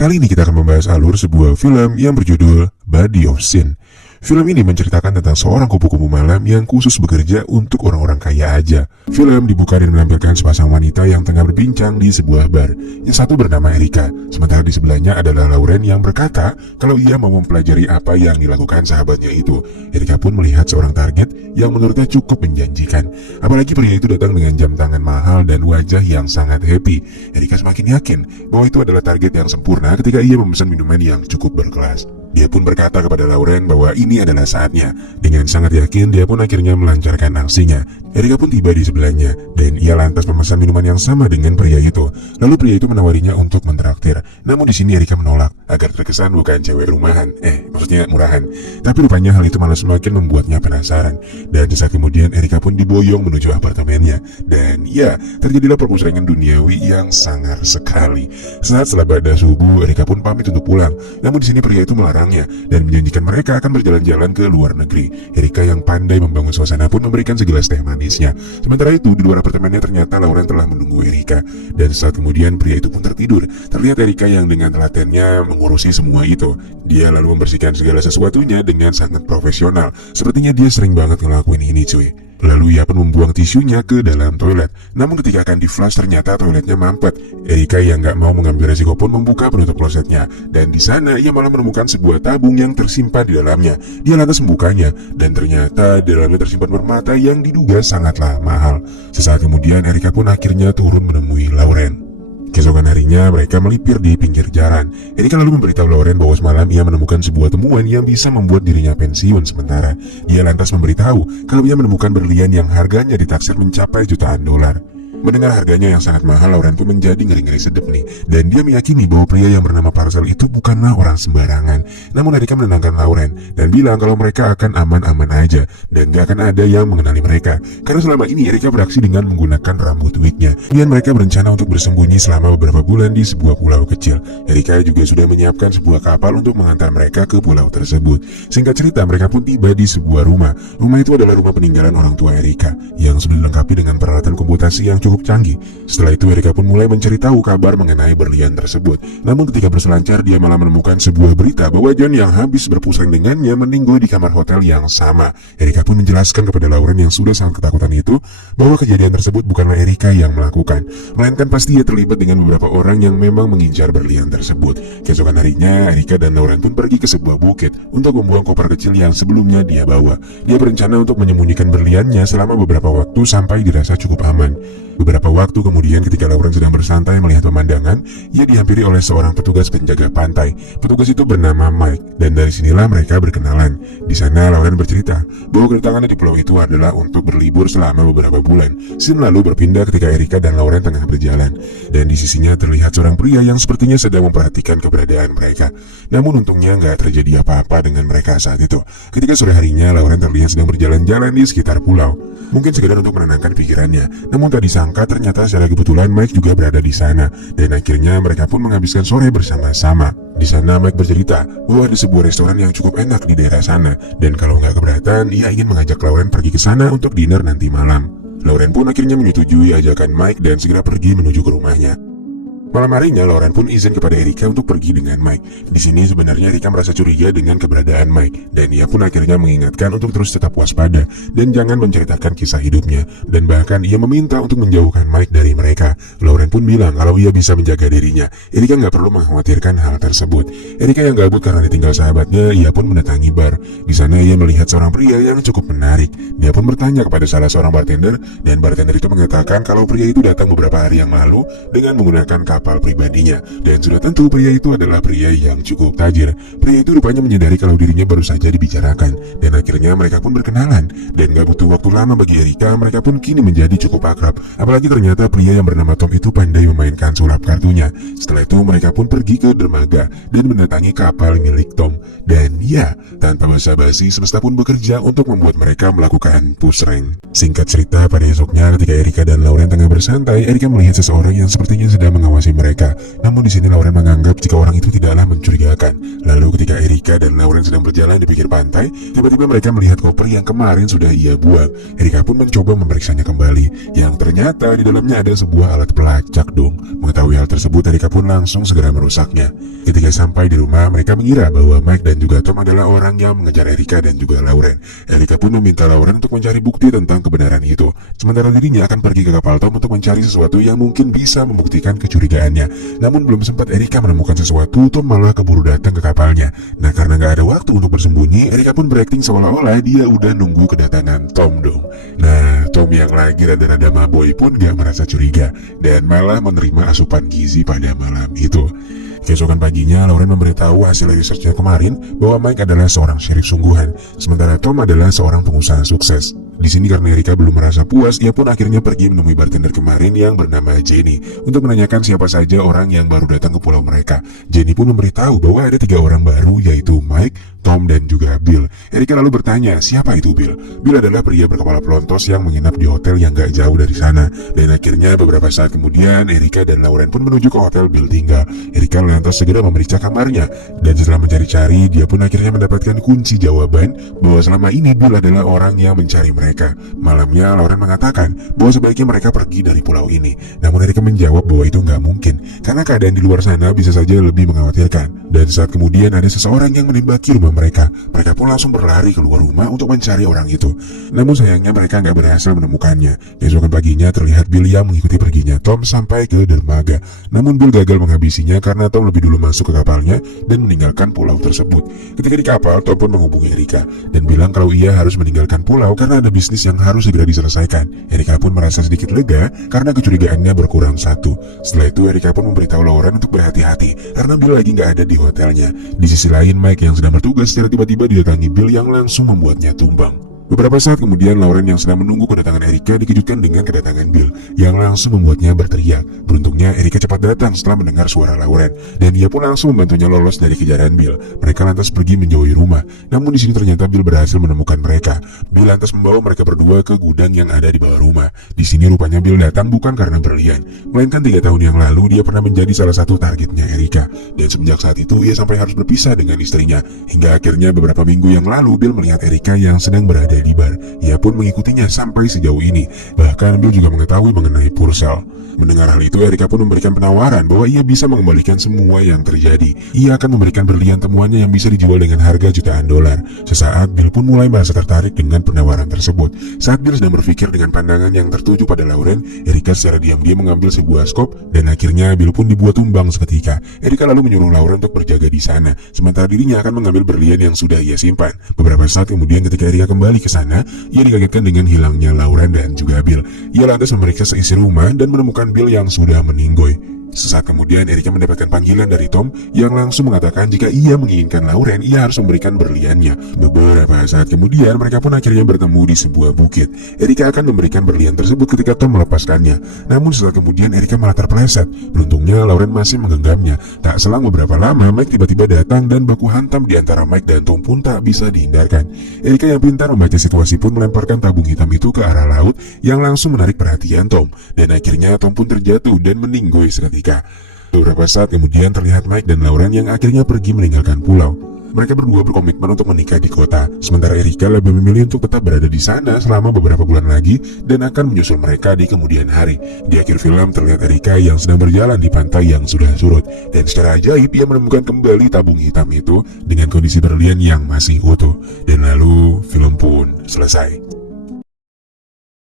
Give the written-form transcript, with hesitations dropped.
Kali ini kita akan membahas alur sebuah film yang berjudul Body of Sin. Film ini menceritakan tentang seorang kupu-kupu malam yang khusus bekerja untuk orang-orang kaya aja. Film dibuka dan menampilkan sepasang wanita yang tengah berbincang di sebuah bar. Yang satu bernama Erika, sementara di sebelahnya adalah Lauren yang berkata kalau ia mau mempelajari apa yang dilakukan sahabatnya itu. Erika pun melihat seorang target yang menurutnya cukup menjanjikan. Apalagi pria itu datang dengan jam tangan mahal dan wajah yang sangat happy. Erika semakin yakin bahwa itu adalah target yang sempurna ketika ia memesan minuman yang cukup berkelas. Dia pun berkata kepada Lauren bahwa ini adalah saatnya. Dengan sangat yakin, dia pun akhirnya melancarkan aksinya. Erika pun tiba di sebelahnya, dan ia lantas memesan minuman yang sama dengan pria itu. Lalu pria itu menawarinya untuk mentraktir. Namun di sini Erika menolak, agar terkesan bukan cewek rumahan. Maksudnya murahan. Tapi rupanya hal itu malah semakin membuatnya penasaran. Dan saat kemudian Erika pun diboyong menuju apartemennya. Dan ya, terjadilah perpusrengan duniawi yang sangar sekali. Saat setelah badas subuh, Erika pun pamit untuk pulang. Namun di sini pria itu melarang dan menjanjikan mereka akan berjalan-jalan ke luar negeri. Erika yang pandai membangun suasana pun memberikan segelas teh manisnya. Sementara itu di luar apartemennya ternyata Lauren telah menunggu Erika. Dan saat kemudian pria itu pun tertidur. Terlihat Erika yang dengan telatennya mengurusi semua itu. Dia lalu membersihkan segala sesuatunya dengan sangat profesional. Sepertinya dia sering banget ngelakuin ini cuy. Lalu ia pun membuang tisunya ke dalam toilet. Namun ketika akan di-flush ternyata toiletnya mampet. Erika yang gak mau mengambil resiko pun membuka penutup klosetnya. Dan di sana ia malah menemukan sebuah tabung yang tersimpan di dalamnya. Dia lantas membukanya dan ternyata di dalamnya tersimpan permata yang diduga sangatlah mahal. Sesaat kemudian Erika pun akhirnya turun menemui Lauren. Keesokan harinya mereka melipir di pinggir jalan. Erika lalu memberitahu Lauren bahwa semalam ia menemukan sebuah temuan yang bisa membuat dirinya pensiun sementara. Dia lantas memberitahu kalau ia menemukan berlian yang harganya ditaksir mencapai jutaan dolar. Mendengar harganya yang sangat mahal, Lauren pun menjadi ngeri-ngeri sedep nih. Dan dia meyakini bahwa pria yang bernama Parcel itu bukanlah orang sembarangan. Namun Erika menenangkan Lauren dan bilang kalau mereka akan aman-aman aja dan gak akan ada yang mengenali mereka. Karena selama ini Erika beraksi dengan menggunakan rambut wignya. Dan mereka berencana untuk bersembunyi selama beberapa bulan di sebuah pulau kecil. Erika juga sudah menyiapkan sebuah kapal untuk mengantar mereka ke pulau tersebut. Singkat cerita, mereka pun tiba di sebuah rumah. Rumah itu adalah rumah peninggalan orang tua Erika yang sudah dilengkapi dengan peralatan komputasi yang cukup canggih. Setelah itu Erika pun mulai mencari tahu kabar mengenai berlian tersebut. Namun ketika berselancar, dia malah menemukan sebuah berita bahwa John yang habis berpusreng dengannya meninggal di kamar hotel yang sama. Erika pun menjelaskan kepada Lauren yang sudah sangat ketakutan itu bahwa kejadian tersebut bukanlah Erika yang melakukan, melainkan pasti ia terlibat dengan beberapa orang yang memang mengincar berlian tersebut. Keesokan harinya Erika dan Lauren pun pergi ke sebuah bukit untuk membuang koper kecil yang sebelumnya dia bawa. Dia berencana untuk menyembunyikan berliannya selama beberapa waktu sampai dirasa cukup aman. Beberapa waktu kemudian ketika Lauren sedang bersantai melihat pemandangan, ia dihampiri oleh seorang petugas penjaga pantai. Petugas itu bernama Mike dan dari sinilah mereka berkenalan. Di sana Lauren bercerita bahwa kedatangannya di pulau itu adalah untuk berlibur selama beberapa bulan. Scene lalu berpindah ketika Erika dan Lauren tengah berjalan dan di sisinya terlihat seorang pria yang sepertinya sedang memperhatikan keberadaan mereka. Namun untungnya nggak terjadi apa-apa dengan mereka saat itu. Ketika sore harinya Lauren terlihat sedang berjalan-jalan di sekitar pulau. Mungkin sekedar untuk menenangkan pikirannya. Namun tak disangka ternyata secara kebetulan Mike juga berada di sana dan akhirnya mereka pun menghabiskan sore bersama-sama. Di sana Mike bercerita bahwa ada sebuah restoran yang cukup enak di daerah sana dan kalau nggak keberatan ia ingin mengajak Lauren pergi ke sana untuk dinner nanti malam. Lauren pun akhirnya menyetujui ajakan Mike dan segera pergi menuju ke rumahnya. Malam harinya, Lauren pun izin kepada Erika untuk pergi dengan Mike. Di sini sebenarnya Erika merasa curiga dengan keberadaan Mike, dan ia pun akhirnya mengingatkan untuk terus tetap waspada dan jangan menceritakan kisah hidupnya. Dan bahkan ia meminta untuk menjauhkan Mike dari mereka. Lauren pun bilang kalau ia bisa menjaga dirinya. Erika nggak perlu mengkhawatirkan hal tersebut. Erika yang gabut karena ditinggal sahabatnya, ia pun mendatangi bar. Di sana ia melihat seorang pria yang cukup menarik. Dia pun bertanya kepada salah seorang bartender, dan bartender itu mengatakan kalau pria itu datang beberapa hari yang lalu dengan menggunakan kapal pribadinya. Dan sudah tentu pria itu adalah pria yang cukup tajir. Pria itu rupanya menyadari kalau dirinya baru saja dibicarakan. Dan akhirnya mereka pun berkenalan. Dan gak butuh waktu lama bagi Erika, mereka pun kini menjadi cukup akrab. Apalagi ternyata pria yang bernama Tom itu pandai memainkan sulap kartunya. Setelah itu mereka pun pergi ke dermaga dan mendatangi kapal milik Tom. Dan ya, tanpa basa-basi semesta pun bekerja untuk membuat mereka melakukan pusreng. Singkat cerita, pada esoknya ketika Erika dan Lauren tengah bersantai, Erika melihat seseorang yang sepertinya sedang mengawasi si mereka. Namun di sini Lauren menganggap jika orang itu tidaklah mencurigakan. Lalu ketika Erika dan Lauren sedang berjalan di pinggir pantai, tiba-tiba mereka melihat koper yang kemarin sudah ia buang. Erika pun mencoba memeriksanya kembali, yang ternyata di dalamnya ada sebuah alat pelacak dong. Mengetahui hal tersebut, Erika pun langsung segera merusaknya. Ketika sampai di rumah, mereka mengira bahwa Mike dan juga Tom adalah orang yang mengejar Erika dan juga Lauren. Erika pun meminta Lauren untuk mencari bukti tentang kebenaran itu. Sementara dirinya akan pergi ke kapal Tom untuk mencari sesuatu yang mungkin bisa membuktikan kecurigaannya. Namun belum sempat Erika menemukan sesuatu, Tom malah keburu datang ke kapalnya. Nah, karena gak ada waktu untuk bersembunyi, Erika pun berakting seolah-olah dia udah nunggu kedatangan Tom dong. Nah, Tom yang lagi rada-rada maboy pun gak merasa curiga dan malah menerima asupan gizi pada malam itu. Keesokan paginya, Lauren memberitahu hasil researchnya kemarin bahwa Mike adalah seorang sheriff sungguhan, sementara Tom adalah seorang pengusaha sukses. Di sini karena Erika belum merasa puas, ia pun akhirnya pergi menemui bartender kemarin yang bernama Jenny untuk menanyakan siapa saja orang yang baru datang ke pulau mereka. Jenny pun memberitahu bahwa ada 3 orang baru, yaitu Mike, Tom, dan juga Bill. Erika lalu bertanya, siapa itu Bill? Bill adalah pria berkepala pelontos yang menginap di hotel yang gak jauh dari sana. Dan akhirnya beberapa saat kemudian, Erika dan Lauren pun menuju ke hotel Bill tinggal. Erika lantas segera memeriksa kamarnya, dan setelah mencari-cari, dia pun akhirnya mendapatkan kunci jawaban bahwa selama ini Bill adalah orang yang mencari mereka. Malamnya, Lauren mengatakan bahwa sebaiknya mereka pergi dari pulau ini. Namun Erika menjawab bahwa itu nggak mungkin, karena keadaan di luar sana bisa saja lebih mengkhawatirkan. Dan saat kemudian ada seseorang yang menembaki rumah mereka pun langsung berlari keluar rumah untuk mencari orang itu. Namun sayangnya mereka nggak berhasil menemukannya. Keesokan paginya terlihat Bill yang mengikuti perginya Tom sampai ke dermaga. Namun Bill gagal menghabisinya karena Tom lebih dulu masuk ke kapalnya dan meninggalkan pulau tersebut. Ketika di kapal, Tom pun menghubungi Erika dan bilang kalau ia harus meninggalkan pulau karena ada bisnis yang harus segera diselesaikan. Erika pun merasa sedikit lega karena kecurigaannya berkurang 1. Setelah itu Erika pun memberitahu Lauren untuk berhati-hati karena Bill lagi nggak ada di hotelnya. Di sisi lain, Mike yang sedang bertugas secara tiba-tiba didatangi Bill yang langsung membuatnya tumbang. Beberapa saat kemudian, Lauren yang sedang menunggu kedatangan Erika dikejutkan dengan kedatangan Bill yang langsung membuatnya berteriak. Beruntungnya Erika cepat datang setelah mendengar suara Lauren dan dia pun langsung membantunya lolos dari kejaran Bill. Mereka lantas pergi menjauhi rumah. Namun di sini ternyata Bill berhasil menemukan mereka. Bill lantas membawa mereka berdua ke gudang yang ada di bawah rumah. Di sini rupanya Bill datang bukan karena berlian, melainkan 3 tahun yang lalu dia pernah menjadi salah satu targetnya Erika. Dan semenjak saat itu ia sampai harus berpisah dengan istrinya. Hingga akhirnya beberapa minggu yang lalu Bill melihat Erika yang sedang berada di bar. Ia pun mengikutinya sampai sejauh ini. Bahkan Bill juga mengetahui mengenai Purcell. Mendengar hal itu, Erika pun memberikan penawaran bahwa ia bisa mengembalikan semua yang terjadi. Ia akan memberikan berlian temuannya yang bisa dijual dengan harga jutaan dolar. Sesaat Bill pun mulai merasa tertarik dengan penawaran tersebut. Saat Bill sedang berpikir dengan pandangan yang tertuju pada Lauren, Erika secara diam-diam mengambil sebuah skop dan akhirnya Bill pun dibuat tumbang seketika. Erika lalu menyuruh Lauren untuk berjaga di sana, sementara dirinya akan mengambil berlian yang sudah ia simpan. Beberapa saat kemudian ketika Erika kembali ke sana, ia dikagetkan dengan hilangnya Lauren dan juga Bill. Ia lantas memeriksa seisi rumah dan menemukan Bill yang sudah meninggoy. Sesaat kemudian Erika mendapatkan panggilan dari Tom yang langsung mengatakan jika ia menginginkan Lauren, ia harus memberikan berliannya. Beberapa saat kemudian mereka pun akhirnya bertemu di sebuah bukit. Erika akan memberikan berlian tersebut ketika Tom melepaskannya. Namun setelah kemudian Erika malah terpeleset. Beruntungnya Lauren masih menggenggamnya. Tak selang beberapa lama Mike tiba-tiba datang dan baku hantam di antara Mike dan Tom pun tak bisa dihindarkan. Erika yang pintar membaca situasi pun melemparkan tabung hitam itu ke arah laut yang langsung menarik perhatian Tom. Dan akhirnya Tom pun terjatuh dan meninggoy seketika. Beberapa saat kemudian terlihat Mike dan Lauren yang akhirnya pergi meninggalkan pulau. Mereka berdua berkomitmen untuk menikah di kota, sementara Erika lebih memilih untuk tetap berada di sana selama beberapa bulan lagi dan akan menyusul mereka di kemudian hari. Di akhir film terlihat Erika yang sedang berjalan di pantai yang sudah surut, dan secara ajaib ia menemukan kembali tabung hitam itu dengan kondisi berlian yang masih utuh. Dan lalu film pun selesai.